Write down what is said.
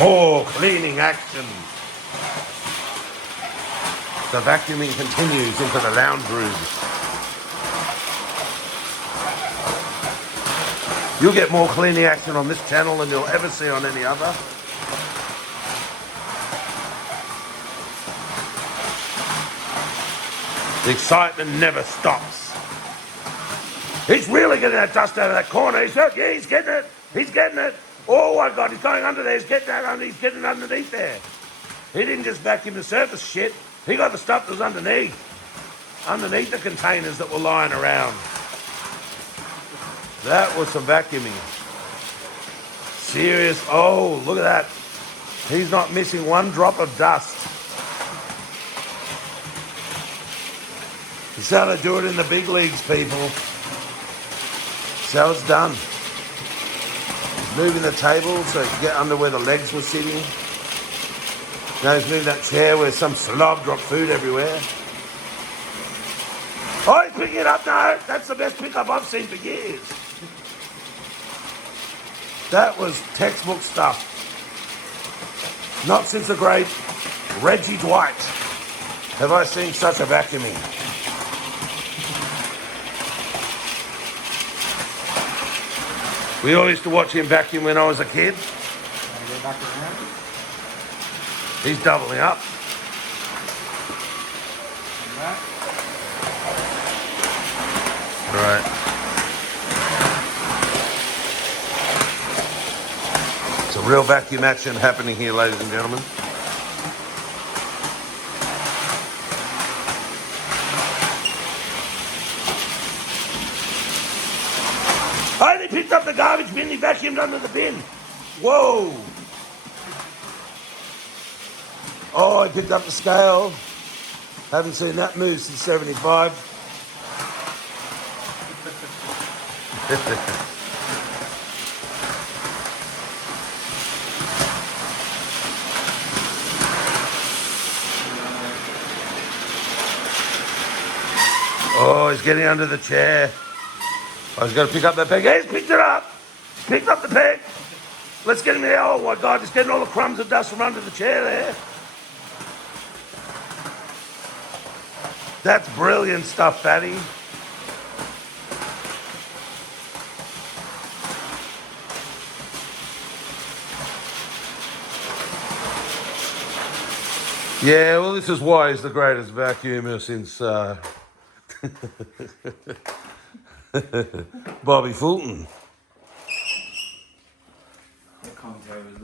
More cleaning action. The vacuuming continues into the lounge room. You'll get more cleaning action on this channel than you'll ever see on any other. The excitement never stops. He's really getting that dust out of that corner. He's getting it. He's getting it. Oh my God, he's going under there. He's getting underneath there. He didn't just vacuum the surface shit. He got the stuff that was underneath the containers that were lying around. That was some vacuuming. Serious. Oh, look at that. He's not missing one drop of dust. It's how they do it in the big leagues, people. It's how it's done. He's moving the table so he can get under where the legs were sitting. Now he's moving that chair where some slob dropped food everywhere. Oh, he's picking it up now. That's the best pickup I've seen for years. That was textbook stuff. Not since the great Reggie Dwight have I seen such a vacuuming. We all used to watch him vacuum when I was a kid. He's doubling up. Right. It's a real vacuum action happening here, ladies and gentlemen. I only picked up the garbage bin, he vacuumed under the bin. Whoa. Oh, I picked up the scale. Haven't seen that move since 75. Oh, he's getting under the chair. I was going to pick up that peg. He's picked it up. Picked up the peg. Let's get him there. Oh my God, he's getting all the crumbs of dust from under the chair there. That's brilliant stuff, Fatty. Yeah, well, this is why he's the greatest vacuumer since Bobby Fulton.